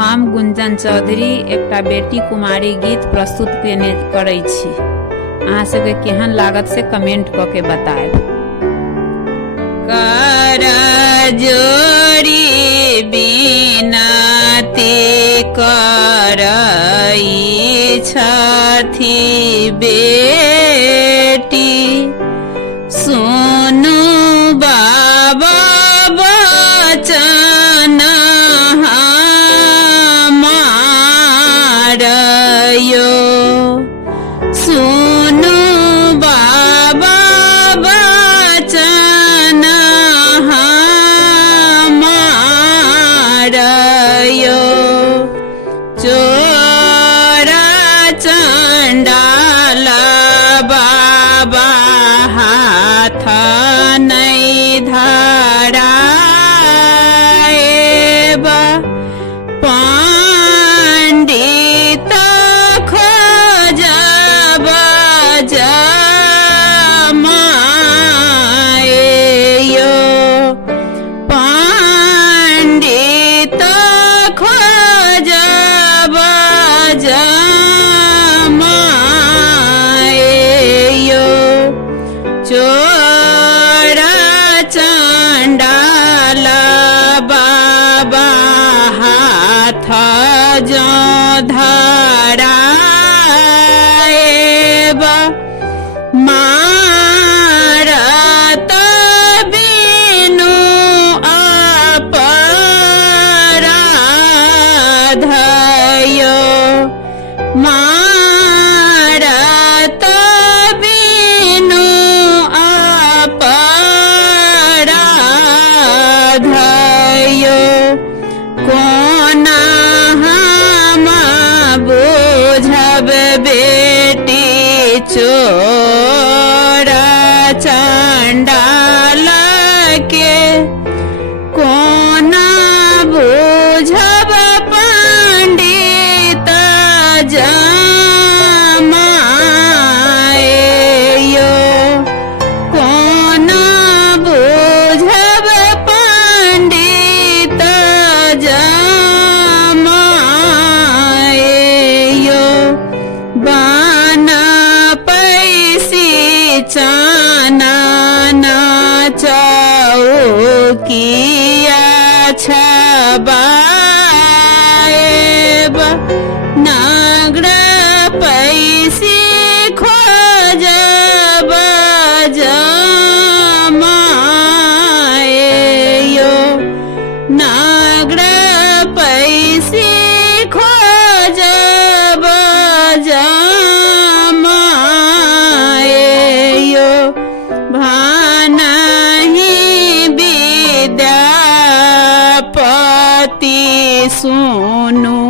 हम गुंजन चौधरी एकटा बेटी कुमारी गीत प्रस्तुत करै छी। अहाँ सबके केहन लागत से कमेंट क के बताएब। कर जोड़ी बिनती करई छथि बेटी, सुनु बाबा बचन हमार यो, सुनु बाबा बचन हमार यो। चोरा चंडाल बाबा हाथ नहीं धराएब, पंडित खोजब जमाएयो, पंडित खोजब जमाएयो। चोरा चंडाल बाबा हाथ जो धराएब, मारत बिनु अपराध यो, मारत बिनु अपराध यो। कोना हम बुझब बेटी चोरा चंडाल के, कोना बुझब पंडित जमाएयो, कोना बुझब पंडित जमाएयो। बान पैसी चानन चौकिया छबाएब, नागर पैसी खोजब जमाएयो, नागर पैसी खोजब जमाएयो। भानहि विद्यापति सुनु